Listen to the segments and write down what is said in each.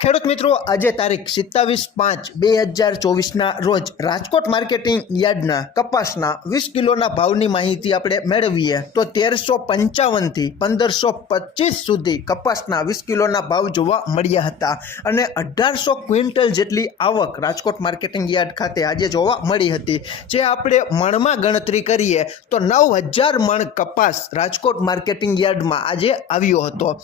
ખેડૂત મિત્રો, આજે તારીખ સિત્તાવીસ પાંચ બે હજાર ચોવીસના રોજ રાજકોટ માર્કેટિંગ યાર્ડના કપાસના વીસ કિલોના ભાવની માહિતી આપણે મેળવીએ. તો તેરસો પંચાવનથી પંદરસો પચીસ સુધી કપાસના વીસ કિલોના ભાવ જોવા મળ્યા હતા. અને અઢારસો ક્વિન્ટલ જેટલી આવક રાજકોટ માર્કેટિંગ યાર્ડ ખાતે આજે જોવા મળી હતી. જે આપણે મણમાં ગણતરી કરીએ તો નવ હજાર મણ કપાસ રાજકોટ માર્કેટિંગ યાર્ડમાં આજે આવ્યો હતો.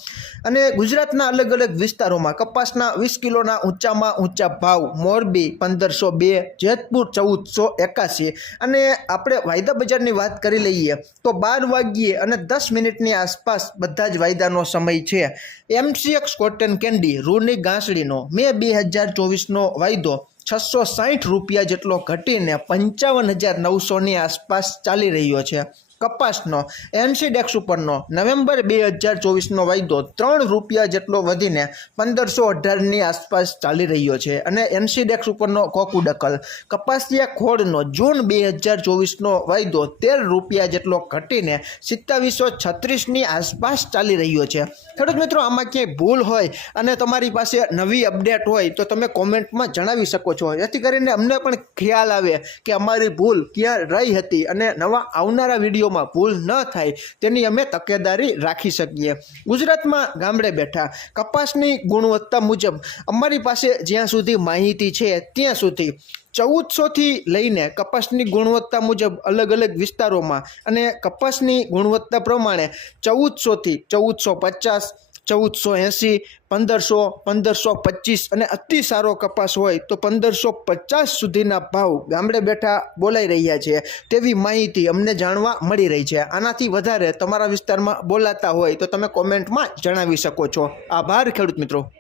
અને ગુજરાતના અલગ અલગ વિસ્તારોમાં કપાસના વીસ કિલોના ઊંચામાં ઊંચા ભાવ, મોરબી પંદરસો બે, જેતપુર ચૌદસો એકાસી અને આપણે વાયદા બજારની વાત કરી લઈએ તો બાર વાગ્યે અને દસ મિનિટની આસપાસ બધા જ વાયદાનો સમય છે. એમસીએક્સ કોટન કેન્ડી, રૂની ગાંસડીનો, મે બે હજાર ચોવીસનો વાયદો, છસો સાહીઠ રૂપિયા જેટલો ઘટીને પંચાવન હજાર નવસોની આસપાસ ચાલી રહ્યો છે. કપાસનો એનસી ડેક્સ ઉપરનો, નવેમ્બર બે હજાર ચોવીસનો વાયદો ત્રણ રૂપિયા જેટલો વધીને પંદરસો અઢારની આસપાસ ચાલી રહ્યો છે અને એનસી ડેક્સ ઉપરનો કોકુડકલ કપાસિયા ખોળનો જૂન બે હજાર ચોવીસનો વાયદો તેર રૂપિયા જેટલો ઘટીને સિત્તાવીસો છત્રીસની આસપાસ ચાલી રહ્યો છે. ખેડૂત મિત્રો, આમાં ક્યાંય ભૂલ હોય અને તમારી પાસે નવી અપડેટ હોય તો તમે કોમેન્ટમાં જણાવી શકો છો. જેથી કરીને અમને પણ ખ્યાલ આવે કે અમારી ભૂલ ક્યાં રહી હતી અને નવા આવનારા વિડીયોમાં ભૂલ ન થાય તેની અમે તકેદારી રાખી શકીએ. ગુજરાતમાં ગામડે બેઠા કપાસની ગુણવત્તા મુજબ અમારી પાસે જ્યાં સુધી માહિતી છે ત્યાં સુધી ચૌદસોથી લઈને કપાસની ગુણવત્તા મુજબ અલગ અલગ વિસ્તારોમાં અને કપાસની ગુણવત્તા પ્રમાણે ચૌદસોથી ચૌદસો પચાસ ચૌદસો એંસી પંદરસો પંદરસો પચીસ અને અતિ સારો કપાસ હોય તો પંદરસો પચાસ સુધીના ભાવ ગામડે બેઠા બોલાઈ રહ્યા છે. તેવી માહિતી અમને જાણવા મળી રહી છે. આનાથી વધારે તમારા વિસ્તારમાં બોલાતા હોય તો તમે કોમેન્ટમાં જણાવી શકો છો. આભાર ખેડૂત મિત્રો.